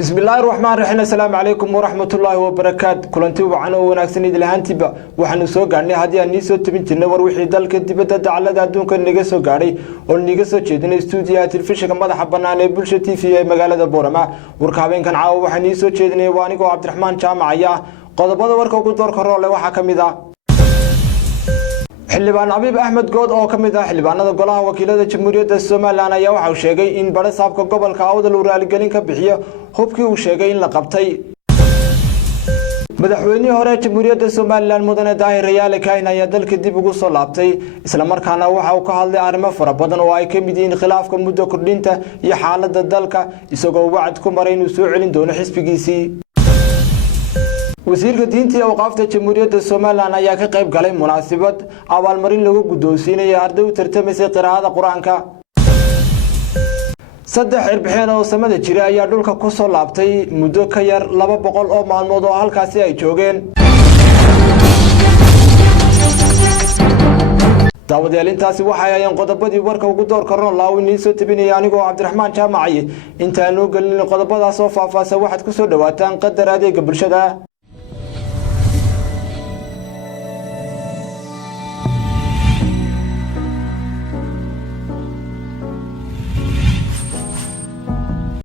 بسم الله الرحمن الرحيم السلام عليكم ورحمة الله وبركاته كلنتي وعنا وناكسني دلهانتيبا waxaanu soo gaarnay hadii aan soo tabin jirnay war wixii dalka dibadda dacalada adduunka naga soo gaaray oo naga soo jeedinay stuudiyaha telefishinka madaxa bannaan ee Bulsho TV ee magaalada Boorama warka habeenkan caawa waxaan soo jeedinay waanigo Cabdiraxmaan Jaamacaya qodobada warka ugu doorka roole waxa kamid ah xildhibaan Abiib Axmed Good oo kamid ah xildhibaanada golaha wakiilada Jamhuuriyadda Soomaaliland ayaa waxa uu sheegay in barasaabka gobolka Awdal uu raaligelin ka bixiyo hubkii uu sheegay in la qabtay madaxweynihii hore Jamhuuriyadda Soomaaliland Mudane Daahir Rayaale Kaahin ayaa dalka dib ugu soo laabtay isla markaana waxa uu ka hadlay arrimo fara badan oo ay kamid yihiin khilaafka muddo kordhinta iyo xaaladda dalka isagoo wacd ku maray inuu soo celin doono xisbigiisii wasiirka diinta iyo awqaafta Jamhuuriyadda Soomaaliland ayaa ka qayb galay munaasabad abaalmarin lagu guddoonsiinayo arday u tartamayay qiraa'ada Quraanka saddex irbixin oo samada jira ayaa dhulka ku soo laabtay muddo ka yar 200 oo maalmood oo halkaas ay joogeen daawadyalintaasi waxay ayaan qodobadii warka ugu door karno laawin soo tabinay anigoo Cabdiraxmaan Jaamacaye intaanu galin qodobadaas oo faahfaahsan waxaad ku soo dhawaataan qadar adeega bulshada